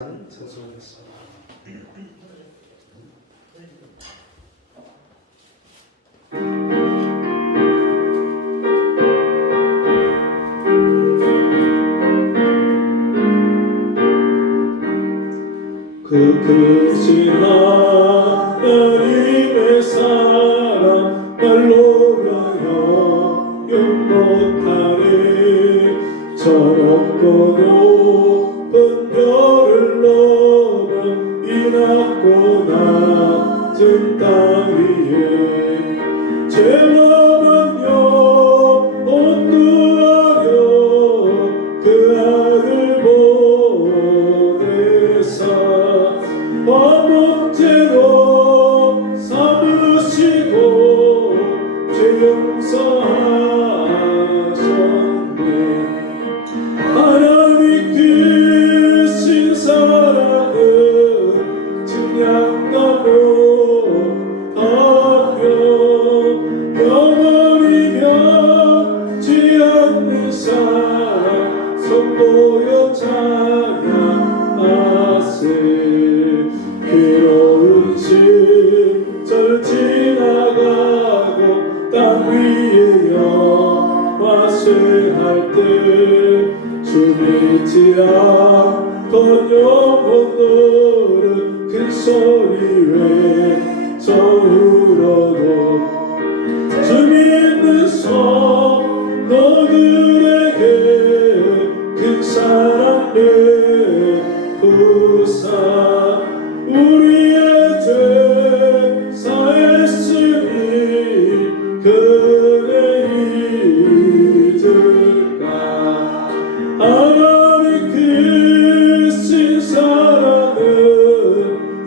찬송하겠습니다. 그 크신 하나님의 사랑 말로 영영 못하네. 저 높고 높은 별을 넘어 이 낮고 낮은 땅 위에 죄만한 영혼 구하려 그 아들 보내사 화목제로 삼으시고 죄 용서하셨네. 하나님 크신 사랑은 증량나무 하며 영원히 변치 않는 사랑 선보여 찬양하세. 괴로운 시절 지나가고 땅 위에 영화 쇠할 때 주 믿지 않던 영혼들은 큰 소리 외쳐 울어도 주 믿는 성도들에게 큰 사랑 베푸사 우리의 죄 사했으니 그대 잊을까. 하나님 크신 사랑은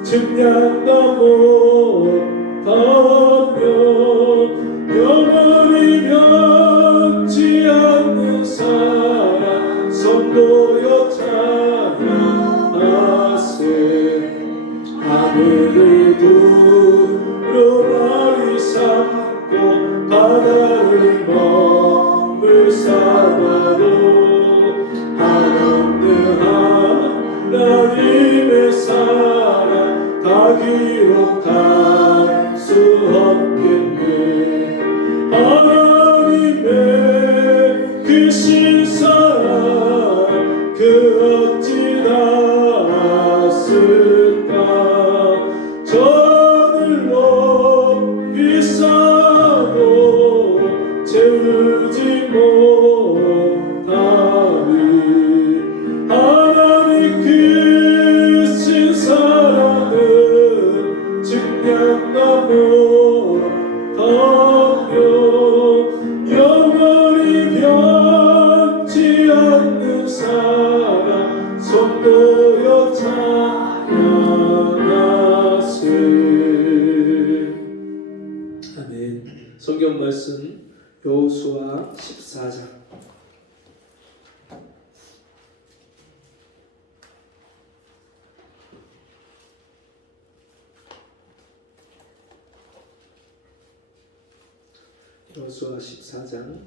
증량나무 하며 영원히 변치 않는 사랑 선보여 찬양하세. 하늘을 두루마리 삼고 바다를 머물 삼아도 한없는 하나님의 사랑 다 기록할 수 없겠네. 하나님의 크신 사랑 그 어찌 닿았을까. 저를 높이 싸고 채우지 못하리. 하나님 크신 사랑은 증량나무 하며 영원히 변치 않는 사랑 선보여 찬양하세. 아멘. 성경 말씀 여호수아 14장. 여호수아 14장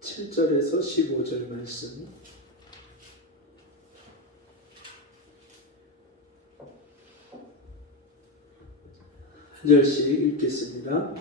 7절에서 15절 말씀. 한 절씩 읽겠습니다.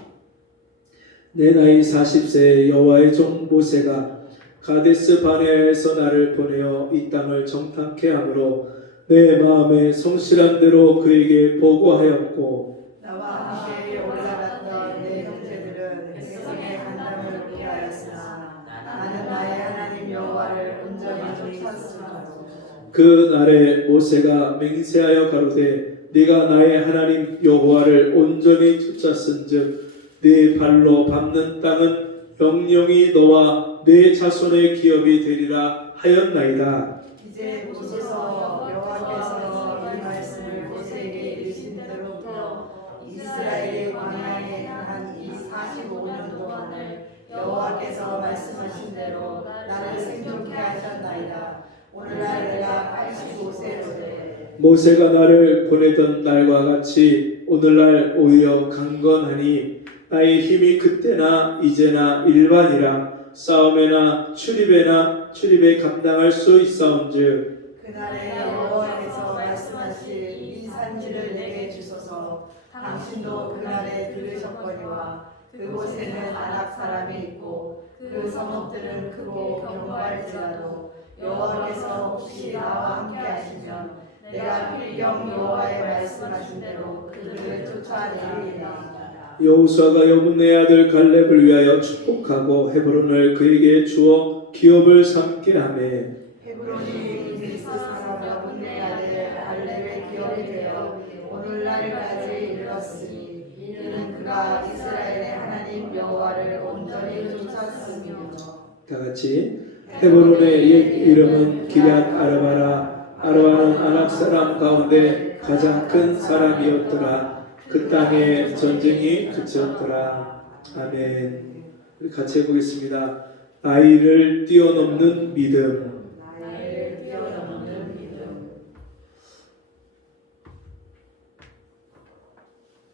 내 나이 40세에 여호와의 종 모세가 가데스 바네아에서 나를 보내어 이 땅을 정탐케 하므로 내 마음에 성실한 대로 그에게 보고하였고 나와 함께 올라갔던 내 형제들은 백성의 간담을 피하였으나 나는 나의 하나님 여호와를 온전히 쫓았으므로. 그 날에 모세가 맹세하여 가로되 네가 나의 하나님 여호와를 온전히 쫓았은즉 네 발로 밟는 땅은 영영이 너와 네 자손의 기업이 되리라 하였나이다. 이제 보소서, 여호와께서 이 말씀을 모세에게 이르신 대로부터 이스라엘의 광야에 한 이 45년 동안을 여호와께서 말씀하신 대로 나를 생존케 하셨나이다. 오늘날 내가 85세로 돼. 모세가 나를 보내던 날과 같이 오늘날 오히려 강건하니 나의 힘이 그때나 이제나 일반이라 싸움에나 출입에 감당할 수 있사온즉 그날에 여호와께서 당신도 그날에 들으셨거니와 그곳에는 아낙 사람이 있고 그 성읍들은 크고 견고할지라도 여호와께서 혹시 나와 함께 하시면 내가 필경 여호와의 말씀하신 대로 그들을 쫓아내리이다. 여호수아가 여분네 아들 갈렙을 위하여 축복하고 헤브론을 그에게 주어 기업을 삼게 하매 헤브론이 그리스 사람 여분네 아들 갈렙의 기업이 되어 오늘날까지 이르렀으니 이는 그가 이스라엘의 하나님 여호와를 온전히 쫓았으며. 다 같이 헤브론의 옛 이름은 기럇 아르바라. 아르바는 아낙 사람 가운데 가장 큰 사람이었더라. 그 땅에 전쟁이 그쳤더라. 아멘. 우리 같이 해보겠습니다. 나이를 뛰어넘는 믿음. 나이를 뛰어넘는 믿음.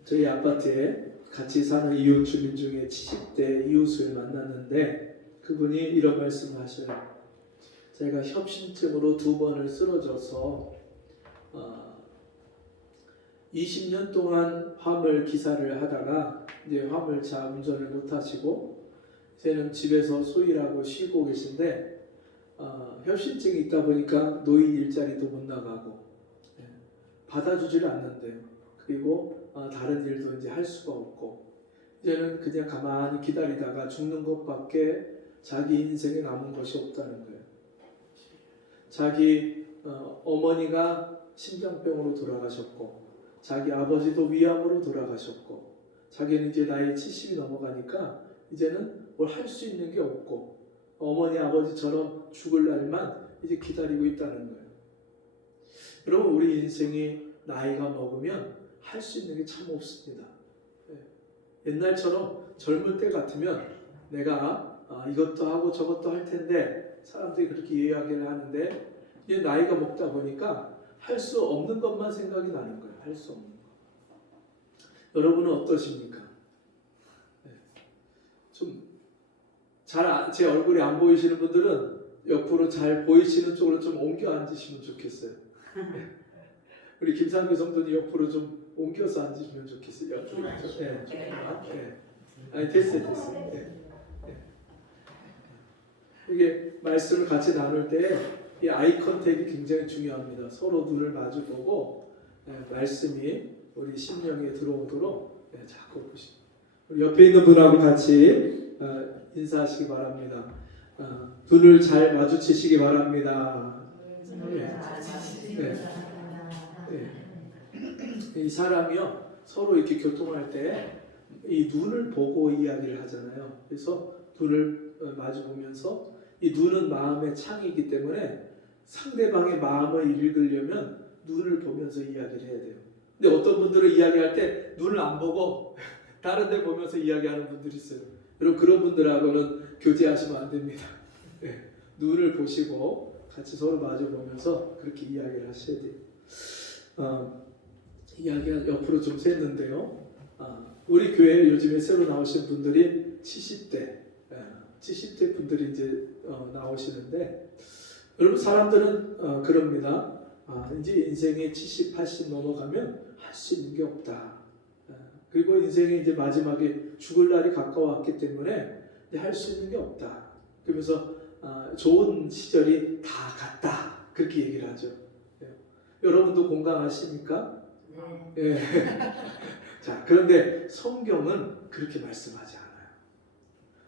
저희 아파트에 같이 사는 이웃 주민 중에 70대 이웃을 만났는데 그분이 이런 말씀을 하셔요. 제가 협심증으로 2번을 쓰러져서 20년 동안 화물 기사를 하다가 이제 화물차 운전을 못 하시고 이제는 집에서 소일하고 쉬고 계신데 협심증이 있다 보니까 노인 일자리도 못 나가고 받아주지를 않는데요. 그리고 다른 일도 이제 할 수가 없고 이제는 그냥 가만히 기다리다가 죽는 것밖에 자기 인생에 남은 것이 없다는 거예요. 자기 어머니가 심장병으로 돌아가셨고 자기 아버지도 위암으로 돌아가셨고 자기는 이제 나이 70이 넘어가니까 이제는 뭘 할 수 있는 게 없고 어머니 아버지처럼 죽을 날만 이제 기다리고 있다는 거예요. 여러분 우리 인생이 나이가 먹으면 할 수 있는 게 참 없습니다. 옛날처럼 젊을 때 같으면 내가 이것도 하고 저것도 할 텐데 사람들이 그렇게 이야기를 하는데 이제 나이가 먹다 보니까 할 수 없는 것만 생각이 나는 거예요. 할 수 없는 거. 여러분은 어떠십니까? 좀 잘 제 얼굴이 안 보이시는 분들은 옆으로 잘 보이시는 쪽으로 좀 옮겨 앉으시면 좋겠어요. 우리 김상규 성도님 옆으로 좀 옮겨서 앉으시면 좋겠어요. 아니 됐어요. 이게 말씀을 같이 나눌 때 이 아이 컨택이 굉장히 중요합니다. 서로 눈을 마주보고 말씀이 우리 심령에 들어오도록 자꾸 보시고 옆에 있는 분하고 같이 인사하시기 바랍니다. 눈을 잘 마주치시기 바랍니다. 이 사람이요 서로 이렇게 교통할 때 이 눈을 보고 이야기를 하잖아요. 그래서 눈을 마주 보면서 이 눈은 마음의 창이기 때문에 상대방의 마음을 읽으려면 눈을 보면서 이야기를 해야 돼요. 근데 어떤 분들은 이야기할 때 눈을 안 보고 다른 데 보면서 이야기하는 분들이 있어요. 여러분 그런 분들하고는 교제하시면 안 됩니다. 눈을 보시고 같이 서로 마주 보면서 그렇게 이야기를 하셔야 돼요. 이야기가 옆으로 좀 샜는데요. 우리 교회에 요즘에 새로 나오신 분들이 70대 분들이 이제 나오시는데 여러분 사람들은 그럽니다. 이제 인생에 70, 80 넘어가면 할 수 있는 게 없다. 그리고 인생에 이제 마지막에 죽을 날이 가까웠기 때문에 할 수 있는 게 없다. 그러면서 좋은 시절이 다 갔다. 그렇게 얘기를 하죠. 여러분도 공감하십니까? 네. 자, 그런데 성경은 그렇게 말씀하지 않아요.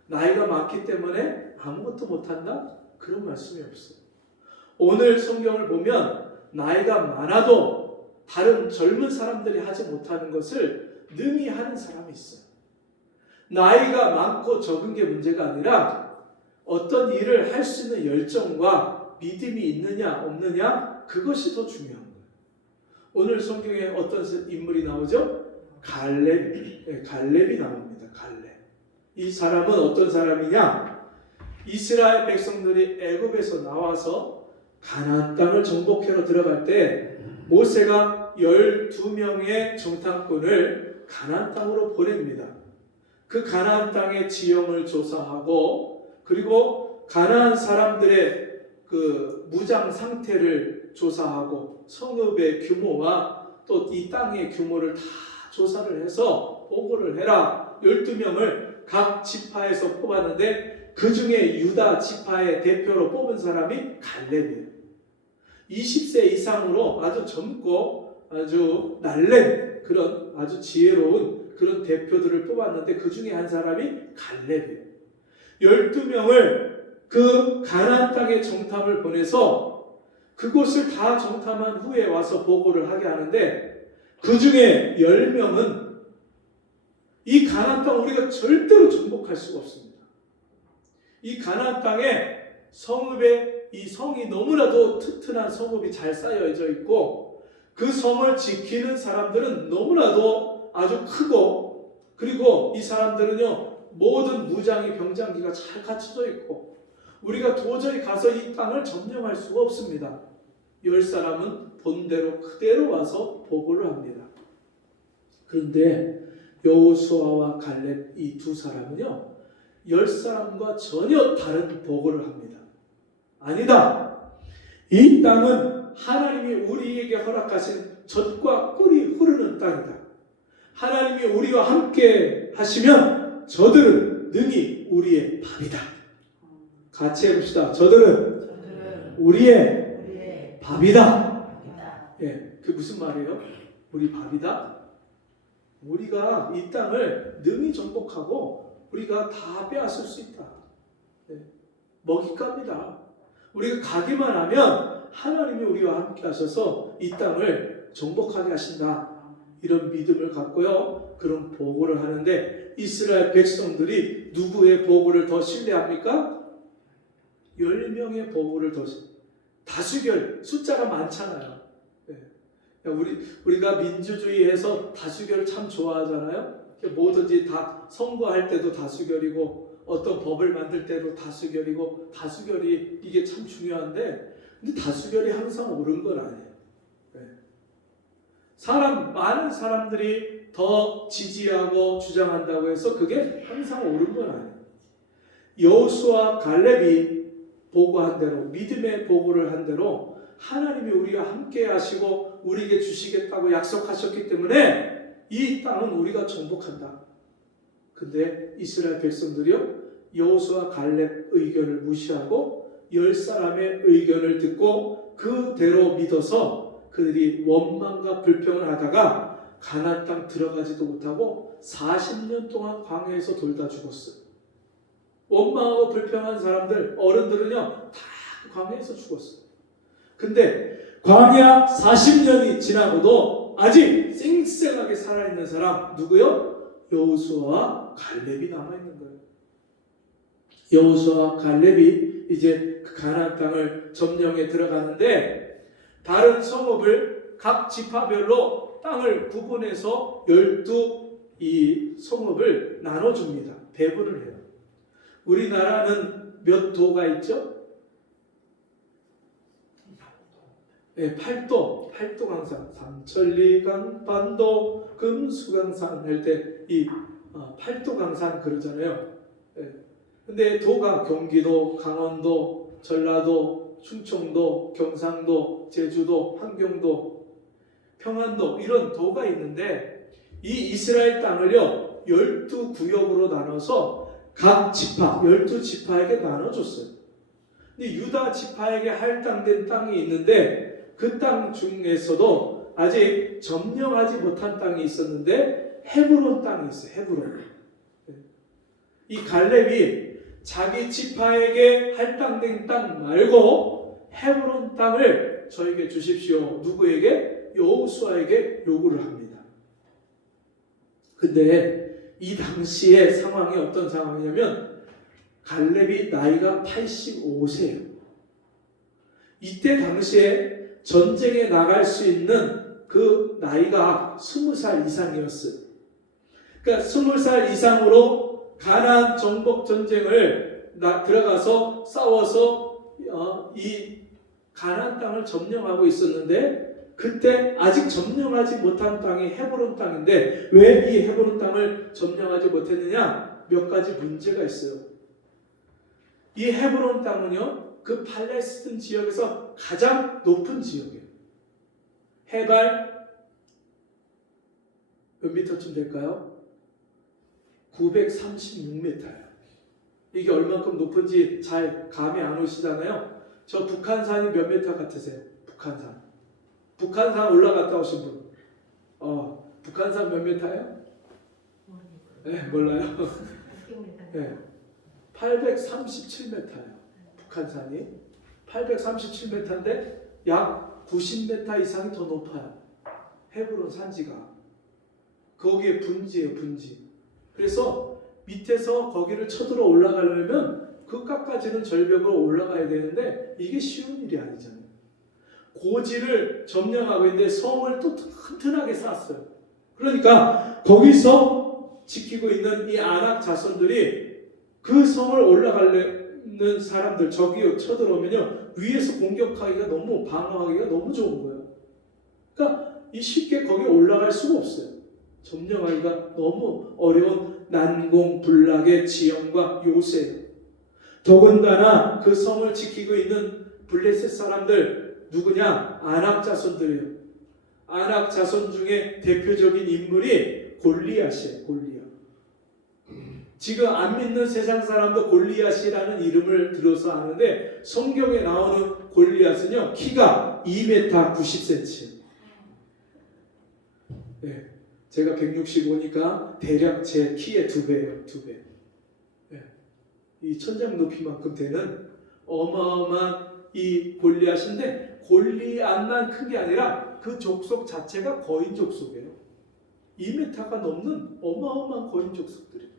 나이가 많기 때문에 아무것도 못한다? 그런 말씀이 없어요. 오늘 성경을 보면 나이가 많아도 다른 젊은 사람들이 하지 못하는 것을 능히 하는 사람이 있어요. 나이가 많고 적은 게 문제가 아니라 어떤 일을 할 수 있는 열정과 믿음이 있느냐 없느냐 그것이 더 중요한 거예요. 오늘 성경에 어떤 인물이 나오죠? 갈렙이 나옵니다. 갈렙. 이 사람은 어떤 사람이냐? 이스라엘 백성들이 애굽에서 나와서 가나안 땅을 정복하러 들어갈 때 모세가 12명의 정탐꾼을 가나안 땅으로 보냅니다. 그 가나안 땅의 지형을 조사하고 그리고 가나안 사람들의 그 무장 상태를 조사하고 성읍의 규모와 또 이 땅의 규모를 다 조사를 해서 보고를 해라. 12명을 각 지파에서 뽑았는데 그 중에 유다 지파의 대표로 뽑은 사람이 갈렙이에요. 20세 이상으로 아주 젊고 아주 날랜 그런 아주 지혜로운 그런 대표들을 뽑았는데 그 중에 한 사람이 갈렙이에요. 12명을 그 가나안 땅의 정탐을 보내서 그곳을 다 정탐한 후에 와서 보고를 하게 하는데 그 중에 10명은 이 가나안 땅 우리가 절대로 정복할 수가 없습니다. 이 가나안 땅에 성읍에 이 성이 너무나도 튼튼한 성읍이 잘 쌓여져 있고 그 성을 지키는 사람들은 너무나도 아주 크고 그리고 이 사람들은요 모든 무장이 병장기가 잘 갖춰져 있고 우리가 도저히 가서 이 땅을 점령할 수가 없습니다. 10사람은 본대로 그대로 와서 보고를 합니다. 그런데 여호수아와 갈렙 이 두 사람은요 10사람과 전혀 다른 보고를 합니다. 아니다. 이 땅은 하나님이 우리에게 허락하신 젖과 꿀이 흐르는 땅이다. 하나님이 우리와 함께 하시면 저들은 능히 우리의 밥이다. 같이 해봅시다. 저들은 우리의 밥이다. 예, 그 무슨 말이에요? 우리 밥이다? 우리가 이 땅을 능히 정복하고 우리가 다 빼앗을 수 있다. 예, 먹잇감이다. 우리가 가기만 하면 하나님이 우리와 함께 하셔서 이 땅을 정복하게 하신다. 이런 믿음을 갖고요. 그런 보고를 하는데 이스라엘 백성들이 누구의 보고를 더 신뢰합니까? 10명의 보고를 더 다수결 숫자가 많잖아요. 우리가 민주주의에서 다수결을 참 좋아하잖아요. 뭐든지 다 선거할 때도 다수결이고 어떤 법을 만들 때도 다수결이고 다수결이 이게 참 중요한데 근데 다수결이 항상 옳은 건 아니에요. 많은 사람들이 더 지지하고 주장한다고 해서 그게 항상 옳은 건 아니에요. 여호수아 갈렙이 보고한 대로 믿음의 보고를 한 대로 하나님이 우리와 함께 하시고 우리에게 주시겠다고 약속하셨기 때문에 이 땅은 우리가 정복한다. 근데 이스라엘 백성들이요 여호수아 갈렙 의견을 무시하고 10사람의 의견을 듣고 그대로 믿어서 그들이 원망과 불평을 하다가 가나안 땅 들어가지도 못하고 40년 동안 광야에서 돌다 죽었어요. 원망하고 불평한 사람들 어른들은요 다 광야에서 죽었어요. 근데 광야 40년이 지나고도 아직 쌩쌩하게 살아있는 사람 누구요? 여호수아와 갈렙이 남아있는 거예요. 여호수아와 갈렙이 이제 그 가나안 땅을 점령해 들어가는데 다른 성읍을 각 지파별로 땅을 구분해서 12이 성읍을 나눠줍니다. 배분을 해요. 우리나라는 몇 도가 있죠? 네, 8도 강산, 삼천리 강반도, 금수강산 할 때 이 8도 강산 그러잖아요. 네. 근데 도가 경기도, 강원도, 전라도, 충청도, 경상도, 제주도, 함경도, 평안도 이런 도가 있는데 이 이스라엘 땅을요 12구역으로 나눠서 각 지파, 12지파에게 나눠줬어요. 근데 유다 지파에게 할당된 땅이 있는데 그 땅 중에서도 아직 점령하지 못한 땅이 있었는데 헤브론 땅이 있어요. 헤브론. 이 갈렙이 자기 지파에게 할당된 땅 말고 헤브론 땅을 저에게 주십시오. 누구에게? 여호수아에게 요구를 합니다. 근데 이 당시의 상황이 어떤 상황이냐면 갈렙이 나이가 85세예요. 이때 당시에 전쟁에 나갈 수 있는 그 나이가 20살 이상이었어요. 그러니까 20살 이상으로 가나안 정복 전쟁을 들어가서 싸워서 이 가나안 땅을 점령하고 있었는데 그때 아직 점령하지 못한 땅이 헤브론 땅인데 왜 이 헤브론 땅을 점령하지 못했느냐? 몇 가지 문제가 있어요. 이 헤브론 땅은요 그 팔레스틴 지역에서 가장 높은 지역이에요. 해발 몇 미터쯤 될까요? 936m예요. 이게 얼만큼 높은지 잘 감이 안 오시잖아요. 저 북한산이 몇 미터 같으세요? 북한산. 북한산 올라갔다 오신 분. 북한산 몇 미터예요? 네, 몰라요. 네, 837m예요. 북한산이 837m인데 약 90m 이상이 더 높아요. 헤브론 산지가. 거기에 분지예요, 분지. 그래서 밑에서 거기를 쳐들어 올라가려면 그 끝까지는 절벽으로 올라가야 되는데 이게 쉬운 일이 아니잖아요. 고지를 점령하고 있는데 성을 또 튼튼하게 쌓았어요. 그러니까 거기서 지키고 있는 이 아낙 자손들이 그 성을 올라가려는 사람들, 적이 쳐들어오면요 위에서 공격하기가 너무, 방어하기가 너무 좋은 거예요. 그러니까 이 쉽게 거기에 올라갈 수가 없어요. 점령하기가 너무 어려운 난공불락의 지형과 요새예요. 더군다나 그 성을 지키고 있는 블레셋 사람들 누구냐? 아낙 자손들이에요. 아낙 자손 중에 대표적인 인물이 골리앗이에요. 골리앗. 지금 안 믿는 세상 사람도 골리앗이라는 이름을 들어서 아는데 성경에 나오는 골리앗은요 키가 2m 90cm. 네, 제가 165니까 대략 제 키의 2배예요. 2배. 네, 이 천장 높이만큼 되는 어마어마한 이 골리앗인데 골리앗만 큰 게 아니라 그 족속 자체가 거인 족속이에요. 2m가 넘는 어마어마한 거인 족속들이에요.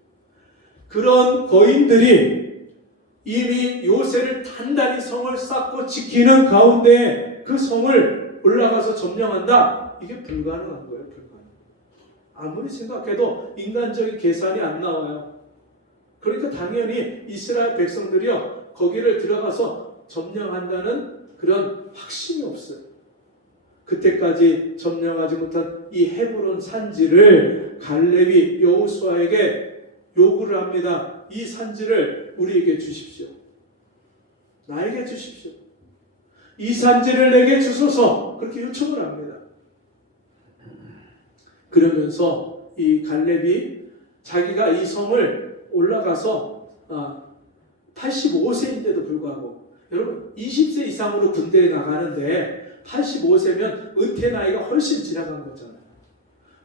그런 거인들이 이미 요새를 단단히 성을 쌓고 지키는 가운데 그 성을 올라가서 점령한다? 이게 불가능한 거예요. 불가능. 아무리 생각해도 인간적인 계산이 안 나와요. 그러니까 당연히 이스라엘 백성들이요 거기를 들어가서 점령한다는 그런 확신이 없어요. 그때까지 점령하지 못한 이 헤브론 산지를 갈렙이 여호수아에게 요구를 합니다. 이 산지를 우리에게 주십시오. 나에게 주십시오. 이 산지를 내게 주소서. 그렇게 요청을 합니다. 그러면서 이 갈렙이 자기가 이 성을 올라가서 85세인데도 불구하고 여러분 20세 이상으로 군대에 나가는데 85세면 은퇴 나이가 훨씬 지나간 거잖아요.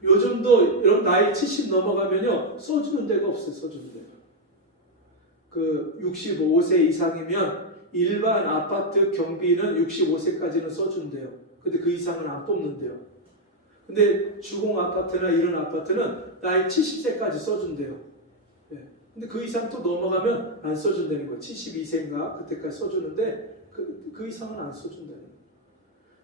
요즘도 여러분 나이 70 넘어가면요 써주는 데가 없어요. 써주는 데가. 그 65세 이상이면 일반 아파트 경비는 65세까지는 써준대요. 근데 그 이상은 안 뽑는데요. 근데 주공 아파트나 이런 아파트는 나이 70세까지 써준대요. 네. 근데 그 이상 또 넘어가면 안 써준다는 거예요. 72세인가 그때까지 써주는데 그 이상은 안 써준다는 거예요.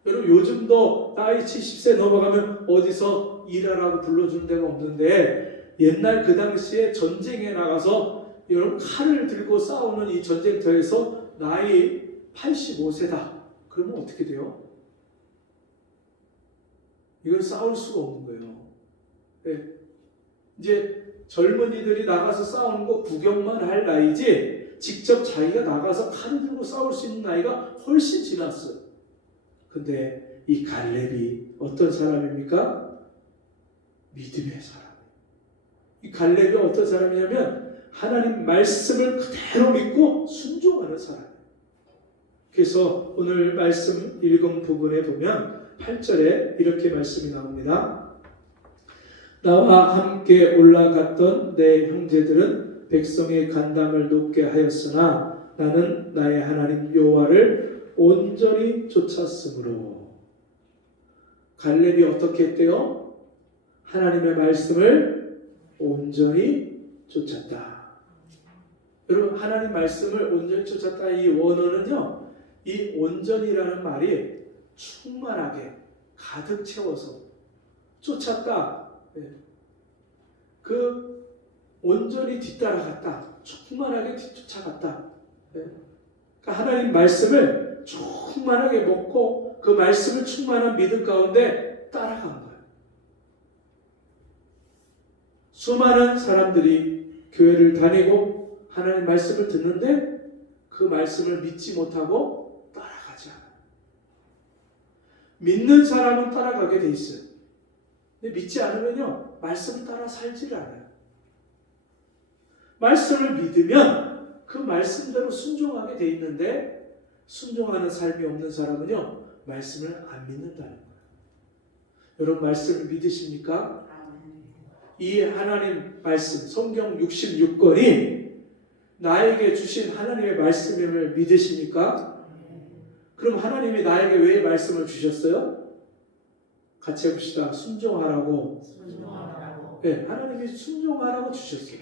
여러분 요즘도 나이 70세 넘어가면 어디서 일하라고 불러주는 데가 없는데 옛날 그 당시에 전쟁에 나가서 여러분 칼을 들고 싸우는 이 전쟁터에서 나이 85세다. 그러면 어떻게 돼요? 이건 싸울 수가 없는 거예요. 네. 이제 젊은이들이 나가서 싸우는 거 구경만 할 나이지 직접 자기가 나가서 칼을 들고 싸울 수 있는 나이가 훨씬 지났어요. 근데 이 갈렙이 어떤 사람입니까? 믿음의 사람. 이 갈렙이 어떤 사람이냐면 하나님 말씀을 그대로 믿고 순종하는 사람이에요. 그래서 오늘 말씀 읽은 부분에 보면 8절에 이렇게 말씀이 나옵니다. 나와 함께 올라갔던 내 형제들은 백성의 간담을 높게 하였으나 나는 나의 하나님 여호와를 온전히 쫓았으므로. 갈렙이 어떻게 했대요? 하나님의 말씀을 온전히 쫓았다. 여러분 하나님 말씀을 온전히 쫓았다 이 원어는요 이 온전이라는 말이 충만하게 가득 채워서 쫓았다. 그 온전히 뒤따라갔다. 충만하게 뒤쫓아갔다. 그러니까 하나님 말씀을 충만하게 먹고 그 말씀을 충만한 믿음 가운데 따라간 거예요. 수많은 사람들이 교회를 다니고 하나님 말씀을 듣는데 그 말씀을 믿지 못하고 따라가지 않아요. 믿는 사람은 따라가게 돼 있어요. 근데 믿지 않으면요, 말씀을 따라 살지를 않아요. 말씀을 믿으면 그 말씀대로 순종하게 돼 있는데 순종하는 삶이 없는 사람은요, 말씀을 안 믿는다는 거예요. 여러분 말씀을 믿으십니까? 이 하나님 말씀, 성경 66권이 나에게 주신 하나님의 말씀임을 믿으십니까? 그럼 하나님이 나에게 왜 말씀을 주셨어요? 같이 해봅시다. 순종하라고. 네, 하나님이 순종하라고 주셨어요.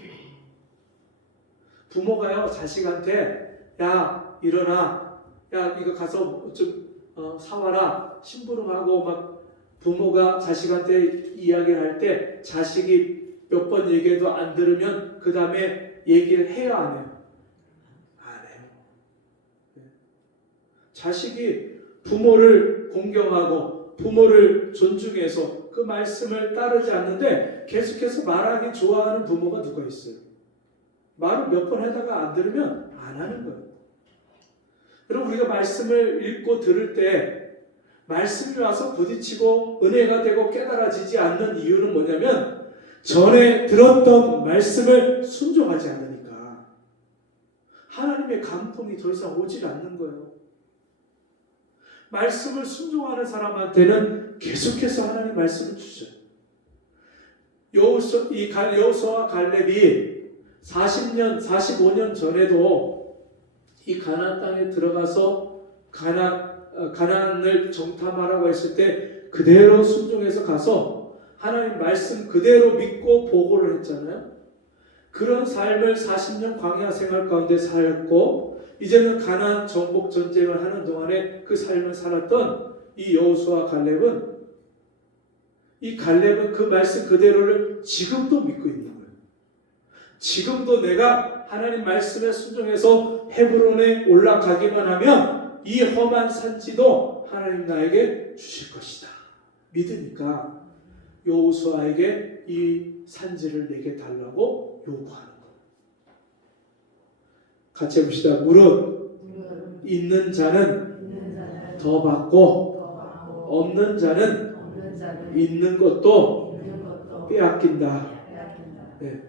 부모가요, 자식한테 야 일어나, 야 이거 가서 좀 사와라, 심부름하고 막 부모가 자식한테 이야기를 할 때 자식이 몇 번 얘기해도 안 들으면 그 다음에 얘기를 해야 안 해요? 안 해요. 자식이 부모를 공경하고 부모를 존중해서 그 말씀을 따르지 않는데 계속해서 말하기 좋아하는 부모가 누가 있어요? 말을 몇 번 하다가 안 들으면 안 하는 거예요. 여러분 우리가 말씀을 읽고 들을 때 말씀이 와서 부딪히고 은혜가 되고 깨달아지지 않는 이유는 뭐냐면 전에 들었던 말씀을 순종하지 않으니까 하나님의 감동이 더 이상 오질 않는 거예요. 말씀을 순종하는 사람한테는 계속해서 하나님 말씀을 주죠. 여호수아와 갈렙이 40년, 45년 전에도 이 가나안 땅에 들어가서 가나안을 정탐하라고 했을 때 그대로 순종해서 가서 하나님 말씀 그대로 믿고 보고를 했잖아요. 그런 삶을 40년 광야 생활 가운데 살고 이제는 가나안 정복 전쟁을 하는 동안에 그 삶을 살았던 이 여호수아와 갈렙은 그 말씀 그대로를 지금도 믿고 있는 거예요. 지금도 내가 하나님 말씀에 순종해서 헤브론에 올라가기만 하면 이 험한 산지도 하나님 나에게 주실 것이다. 믿으니까 여호수아에게 이 산지를 내게 달라고 요구하는 거예요. 같이 해봅시다. 무릇 있는 자는 더 받고 없는 자는 있는 것도 빼앗긴다. 네.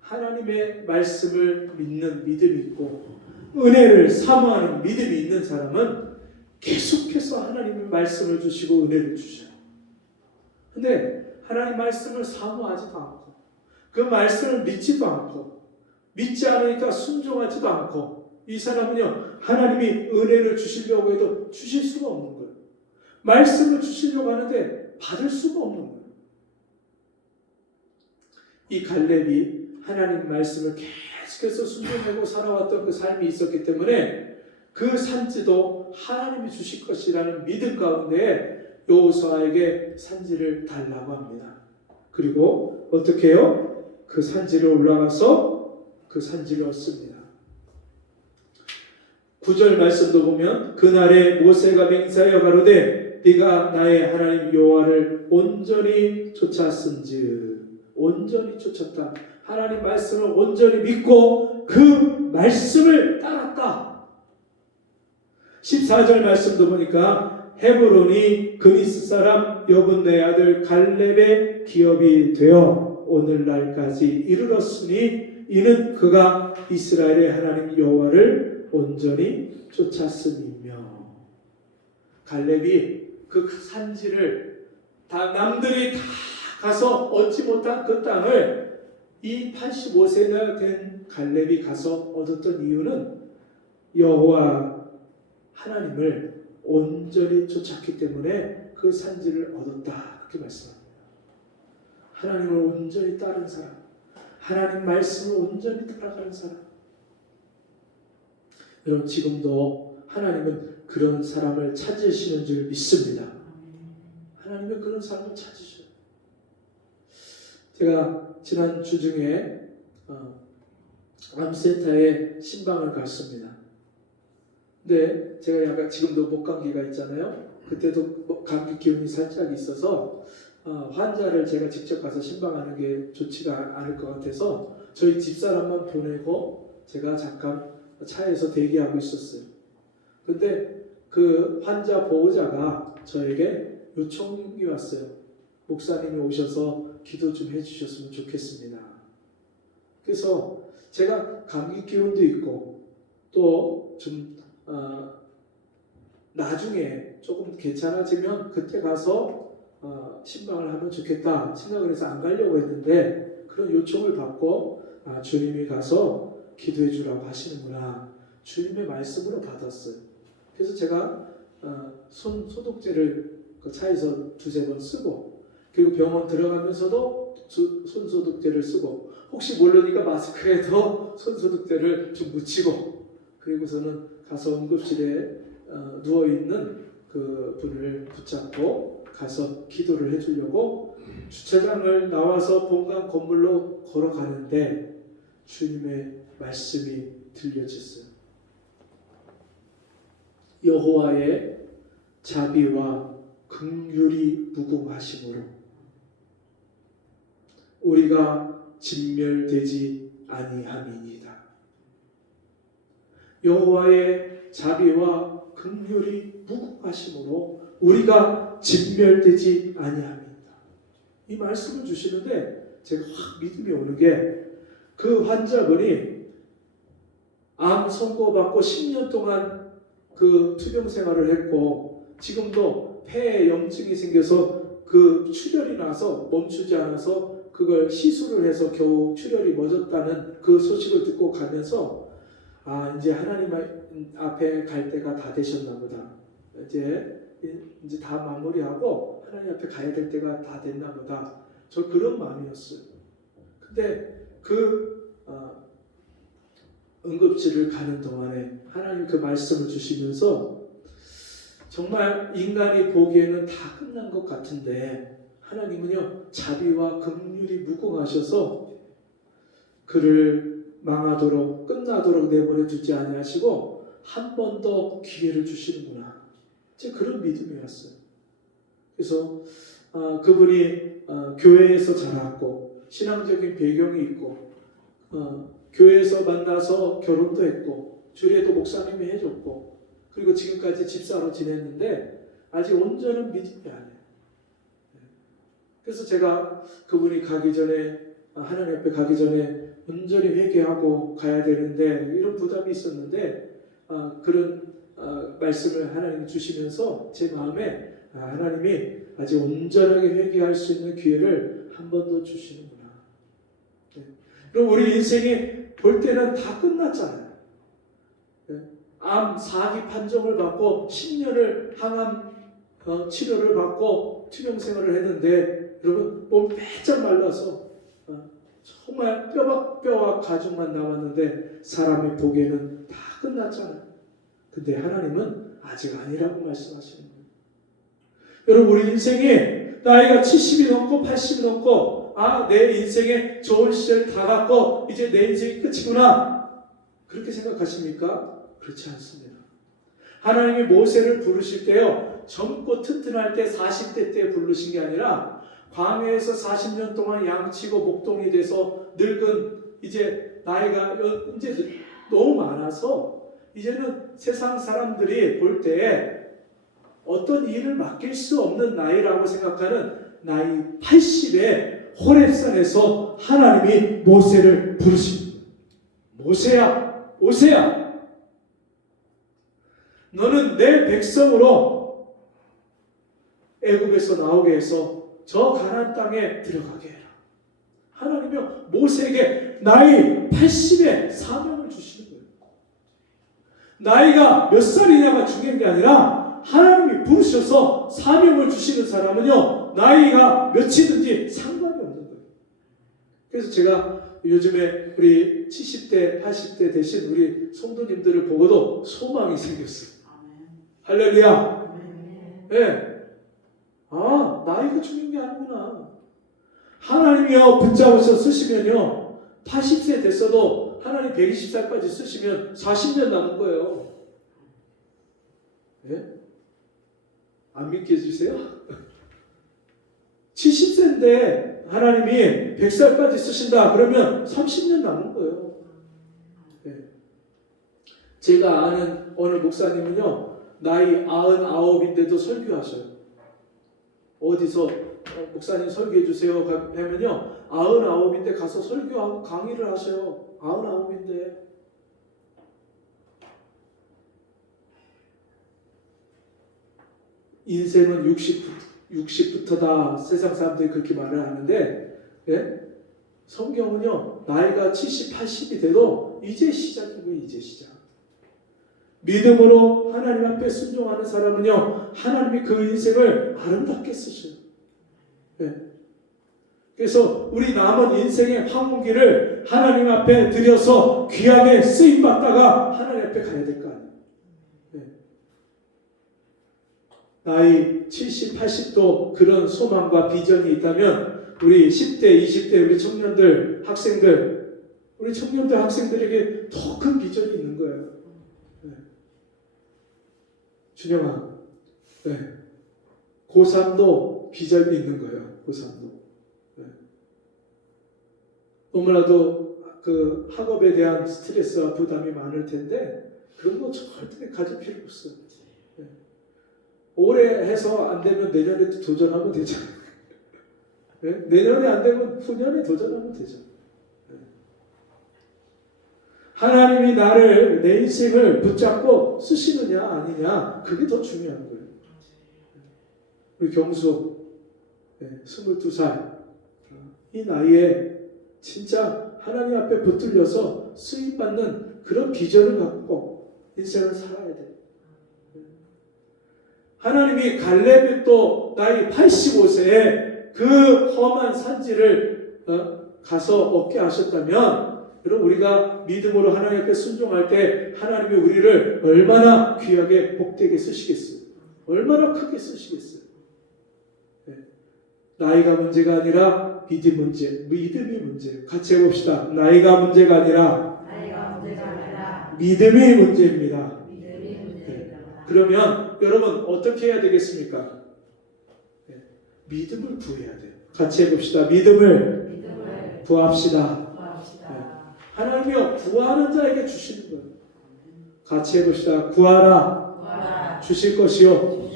하나님의 말씀을 믿는 믿음이 있고 은혜를 사모하는 믿음이 있는 사람은 계속해서 하나님의 말씀을 주시고 은혜를 주셔요. 근데 하나님 말씀을 사모하지도 않고 그 말씀을 믿지도 않고 믿지 않으니까 순종하지도 않고 이 사람은요, 하나님이 은혜를 주시려고 해도 주실 수가 없는 거예요. 말씀을 주시려고 하는데 받을 수가 없는 거예요. 이 갈렙이 하나님 말씀을 계속해서 순종하고 살아왔던 그 삶이 있었기 때문에 그 산지도 하나님이 주실 것이라는 믿음 가운데 여호수아에게 산지를 달라고 합니다. 그리고 어떻게 해요? 그 산지를 올라가서 그 산지를 얻습니다. 9절 말씀도 보면 그날에 모세가 맹세하여 가로되 네가 나의 하나님 여호와를 온전히 쫓았은즉 온전히 쫓았다. 하나님 말씀을 온전히 믿고 그 말씀을 따랐다. 14절 말씀도 보니까 헤브론이 그니스 사람 여분네 아들 갈렙의 기업이 되어 오늘날까지 이르렀으니 이는 그가 이스라엘의 하나님 여호와를 온전히 쫓았음이며. 갈렙이 그 산지를 다 남들이 다 가서 얻지 못한 그 땅을 이 85세나 된 갈렙이 가서 얻었던 이유는 여호와 하나님을 온전히 쫓았기 때문에 그 산지를 얻었다. 그렇게 말씀합니다. 하나님을 온전히 따른 사람, 하나님 말씀을 온전히 따라가는 사람. 여러분 지금도 하나님은 그런 사람을 찾으시는 줄 믿습니다. 하나님은 그런 사람을 찾으셔요. 제가 지난 주 중에 암센터에 신방을 갔습니다. 근데 제가 약간 지금도 목감기가 있잖아요. 그때도 감기 기운이 살짝 있어서 환자를 제가 직접 가서 신방하는 게 좋지가 않을 것 같아서 저희 집사람만 보내고 제가 잠깐 차에서 대기하고 있었어요. 근데 그 환자 보호자가 저에게 요청이 왔어요. 목사님이 오셔서 기도 좀 해주셨으면 좋겠습니다. 그래서 제가 감기 기운도 있고 또 좀 나중에 조금 괜찮아지면 그때 가서 신방을 하면 좋겠다 생각을 해서 안 가려고 했는데 그런 요청을 받고 주님이 가서 기도해 주라고 하시는구나. 주님의 말씀으로 받았어요. 그래서 제가 손 소독제를 그 차에서 두세 번 쓰고 그리고 병원 들어가면서도 손 소독제를 쓰고 혹시 모르니까 마스크에도 손 소독제를 좀 묻히고 그리고서는 가서 응급실에 누워있는 그 분을 붙잡고 가서 기도를 해주려고 주차장을 나와서 본관 건물로 걸어가는데 주님의 말씀이 들려졌어요. 여호와의 자비와 긍휼이 무궁하심으로 우리가 진멸되지 아니함이니이다. 여호와의 자비와 긍휼이 무궁하심으로 우리가 진멸되지 아니함이니이다. 이 말씀을 주시는데 제가 확 믿음이 오는 게 그 환자분이 암 선고받고 10년 동안 그 투병 생활을 했고 지금도 폐에 염증이 생겨서 그 출혈이 나서 멈추지 않아서 그걸 시술을 해서 겨우 출혈이 멎었다는 그 소식을 듣고 가면서 이제 하나님 앞에 갈 때가 다 되셨나 보다. 이제 다 마무리하고 하나님 앞에 가야 될 때가 다 됐나 보다. 저 그런 마음이었어요. 근데 응급실을 가는 동안에 하나님 그 말씀을 주시면서 정말 인간이 보기에는 다 끝난 것 같은데 하나님은요 자비와 긍휼이 무궁하셔서 그를 망하도록 끝나도록 내버려 두지 아니하시고 한 번 더 기회를 주시는구나. 제 그런 믿음이 왔어요. 그래서 그분이 교회에서 자랐고 신앙적인 배경이 있고 교회에서 만나서 결혼도 했고 주례도 목사님이 해줬고 그리고 지금까지 집사로 지냈는데 아직 온전한 믿음이 아니에요. 그래서 제가 그분이 가기 전에 하나님 앞에 가기 전에 온전히 회개하고 가야 되는데 이런 부담이 있었는데 그런 말씀을 하나님이 주시면서 제 마음에 하나님이 아직 온전하게 회개할 수 있는 기회를 한 번 더 주시는구나. 그럼 우리 인생이 볼 때는 다 끝났잖아요. 암 4기 판정을 받고 10년을 항암 치료를 받고 투병 생활을 했는데 여러분 몸 빼짝 말라서 정말 뼈와 가죽만 남았는데 사람이 보기에는 다 끝났잖아요. 근데 하나님은 아직 아니라고 말씀하시는 거예요. 여러분 우리 인생이 나이가 70이 넘고 80이 넘고 내 인생에 좋은 시절이 다 갔고 이제 내 인생이 끝이구나 그렇게 생각하십니까? 그렇지 않습니다. 하나님이 모세를 부르실 때요 젊고 튼튼할 때 40대 때 부르신 게 아니라 광야에서 40년 동안 양치고 목동이 돼서 늙은 이제 나이가 이제 너무 많아서 이제는 세상 사람들이 볼 때 어떤 일을 맡길 수 없는 나이라고 생각하는 나이 80에 호렙산에서 하나님이 모세를 부르십니다. 모세야, 오세야. 너는 내 백성으로 애굽에서 나오게 해서 저 가나안 땅에 들어가게 해라. 하나님이 모세에게 나이 80에 사명을 주시는 거예요. 나이가 몇 살이냐가 중요한 게 아니라 하나님이 부르셔서 사명을 주시는 사람은요 나이가 몇이든지 상관이 없는 거예요. 그래서 제가 요즘에 우리 70대 80대 되신 우리 성도님들을 보고도 소망이 생겼어요. 할렐루야. 네. 나이가 중요한 게 아니구나. 하나님이요 붙잡아서 쓰시면요 80세 됐어도 하나님 120살까지 쓰시면 40년 남은 거예요. 네? 안 믿게 해주세요? 70세인데 하나님이 100살까지 쓰신다 그러면 30년 남은 거예요. 네. 제가 아는 어느 목사님은요 나이 99인데도 설교하셔요. 어디서 목사님 설교해 주세요 하면요 99인데 가서 설교하고 강의를 하셔요. 99인데 인생은 60부터다 세상 사람들이 그렇게 말을 하는데 예? 성경은요 나이가 70, 80이 돼도 이제 시작이고 이제 시작. 믿음으로 하나님 앞에 순종하는 사람은요 하나님이 그 인생을 아름답게 쓰셔요. 예. 그래서 우리 남은 인생의 황혼기를 하나님 앞에 들여서 귀하게 쓰임받다가 하나님 앞에 가야 될 거 아니에요. 예. 나이 70, 80도 그런 소망과 비전이 있다면 우리 10대, 20대 우리 청년들, 학생들 우리 청년들, 학생들에게 더 큰 비전이 있는 거예요. 예. 준영아 예. 고3도 비전이 있는 거예요. 고3도 예. 너무나도 그 학업에 대한 스트레스와 부담이 많을 텐데 그런 거 절대 가질 필요 없어요. 예. 올해 해서 안 되면 내년에 도전하면 되잖아요. 예? 내년에 안 되면 후년에 도전하면 되죠. 예. 하나님이 나를 내 인생을 붙잡고 쓰시느냐 아니냐 그게 더 중요한 거예요. 우리 경수 22살 이 나이에 진짜 하나님 앞에 붙들려서 쓰임받는 그런 비전을 갖고 인생을 살아야 돼요. 하나님이 갈렙이 또 나이 85세에 그 험한 산지를 가서 얻게 하셨다면 여러분 우리가 믿음으로 하나님 앞에 순종할 때 하나님이 우리를 얼마나 귀하게 복되게 쓰시겠어요. 얼마나 크게 쓰시겠어요. 나이가 문제가 아니라 믿음이 문제예요. 같이 해봅시다. 나이가 문제가 아니라 믿음이 문제입니다. 그러면 여러분 어떻게 해야 되겠습니까? 믿음을 구해야 돼요. 같이 해봅시다. 믿음을 구합시다. 하나님이요 구하는 자에게 주시는 거예요. 같이 해봅시다. 구하라. 주실 것이요.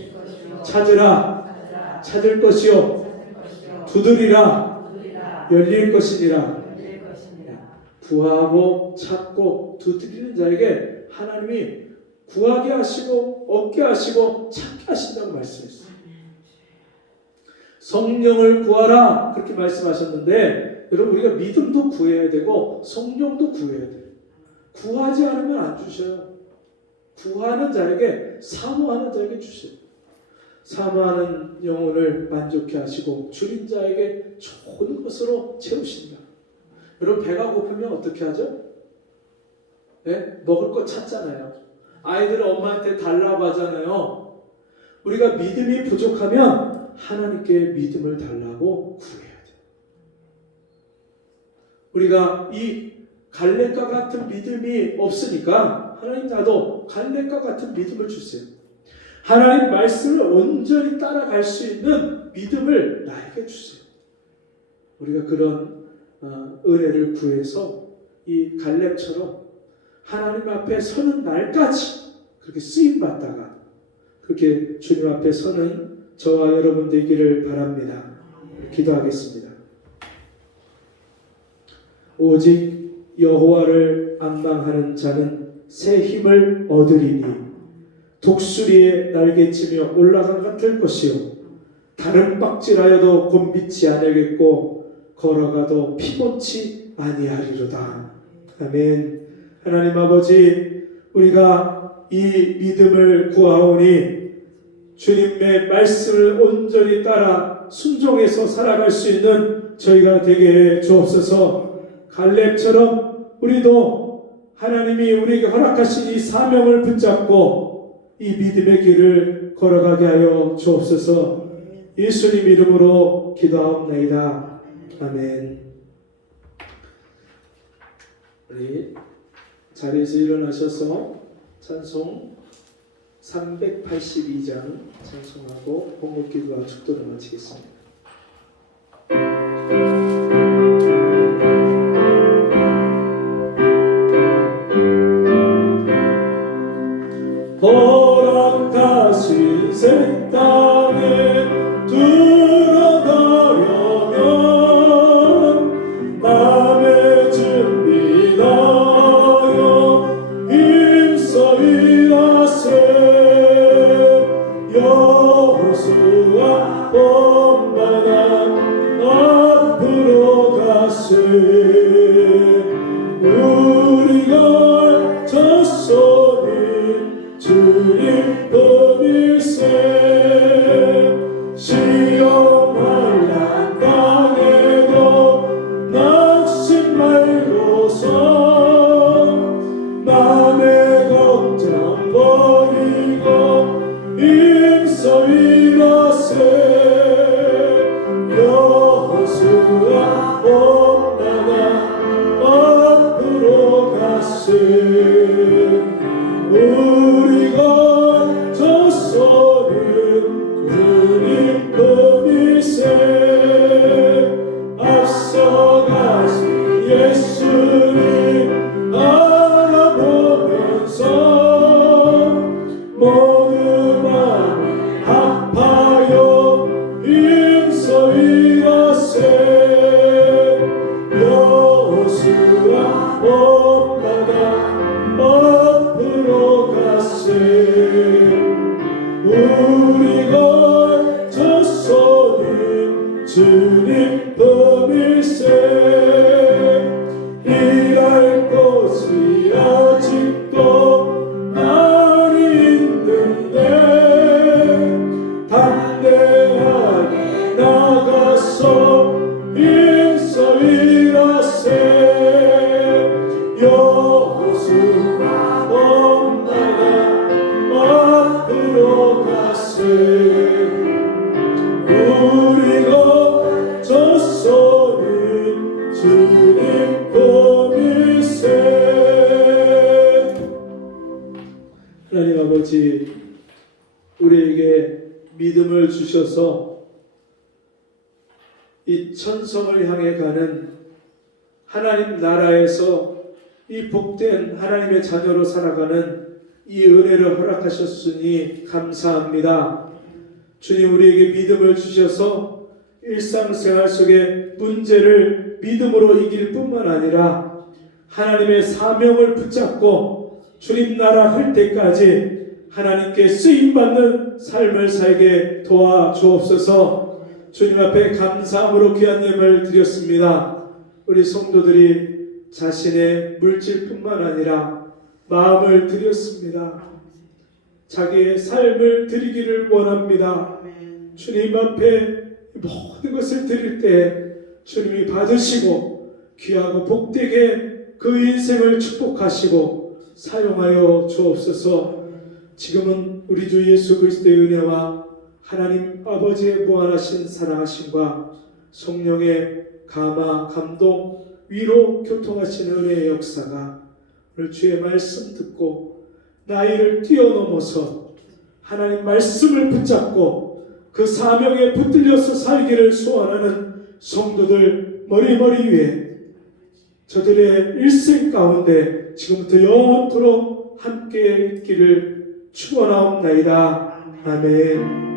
찾으라. 찾을 것이요. 두드리라. 열릴 것이니라. 구하고 찾고 두드리는 자에게 하나님이 구하게 하시고 얻게 하시고 찾게 하신다고 말씀했어요. 성령을 구하라 그렇게 말씀하셨는데 여러분 우리가 믿음도 구해야 되고 성령도 구해야 돼요. 구하지 않으면 안 주셔요. 구하는 자에게 사모하는 자에게 주셔요. 사모하는 영혼을 만족해 하시고 줄인 자에게 좋은 것으로 채우신다. 여러분 배가 고프면 어떻게 하죠? 네? 먹을 거 찾잖아요. 아이들은 엄마한테 달라고 하잖아요. 우리가 믿음이 부족하면 하나님께 믿음을 달라고 구해야 돼요. 우리가 이 갈렙과 같은 믿음이 없으니까 하나님 나도 갈렙과 같은 믿음을 주세요. 하나님 말씀을 온전히 따라갈 수 있는 믿음을 나에게 주세요. 우리가 그런 은혜를 구해서 이 갈렙처럼 하나님 앞에 서는 날까지 그렇게 쓰임받다가 그렇게 주님 앞에 서는 저와 여러분 되기를 바랍니다. 기도하겠습니다. 오직 여호와를 앙망하는 자는 새 힘을 얻으리니 독수리의 날개치며 올라간 같을 것이요 다른 빡질하여도 곤비치 아니하겠고 걸어가도 피곤치 아니하리로다. 아멘. 하나님 아버지 우리가 이 믿음을 구하오니 주님의 말씀을 온전히 따라 순종해서 살아갈 수 있는 저희가 되게 해 주옵소서. 갈렙처럼 우리도 하나님이 우리에게 허락하신 이 사명을 붙잡고 이 믿음의 길을 걸어가게 하여 주옵소서. 예수님 이름으로 기도하옵나이다. 아멘. 우리 자리에서 일어나셔서 찬송 382장 찬송하고 봉헌기도와 축도를 마치겠습니다. 허락하신 새 땅에 들어가 앞으로 가세 우리가 졌소니 주님 품일세 시험할 난 당해도 낙심 말고서 남의 걱정 버리고 힘써 일어세 여호수아 온나라 앞으로 가세 우리가 졌소는 주님 품일세 앞서가신 예수님 알아보면서 모두 마음이 아파요 힘써 일어세 여호수아 온나라 앞으로 가세 우리가 졌소니 주님 품일세 일할 곳이 아직도 많이 있는데 담대하게 나가서 힘써 일하세 여호수아 온나라 앞으로 가세 우리가 졌소니 주님 품일세 하나님 아버지 우리에게 믿음을 주셔서 이 천성을 향해 가는 하나님 나라에서 이 복된 하나님의 자녀로 살아가는 이 은혜를 허락하셨으니 감사합니다. 주님 우리에게 믿음을 주셔서 일상생활 속에 문제를 믿음으로 이길 뿐만 아니라 하나님의 사명을 붙잡고 주님 나라 할 때까지 하나님께 쓰임받는 삶을 살게 도와주옵소서. 주님 앞에 감사함으로 귀한 예물을 드렸습니다. 우리 성도들이 자신의 물질뿐만 아니라 마음을 드렸습니다. 자기의 삶을 드리기를 원합니다. 주님 앞에 모든 것을 드릴 때 주님이 받으시고 귀하고 복되게 그 인생을 축복하시고 사용하여 주옵소서. 지금은 우리 주 예수 그리스도의 은혜와 하나님 아버지의 무한하신 사랑하심과 성령의 감화, 감동, 위로, 교통하시는 은혜의 역사가 오늘 주의 말씀 듣고 나이를 뛰어넘어서 하나님 말씀을 붙잡고 그 사명에 붙들려서 살기를 소원하는 성도들 머리머리 위에 저들의 일생 가운데 지금부터 영원토록 함께 있기를 축원하옵나이다. 아멘.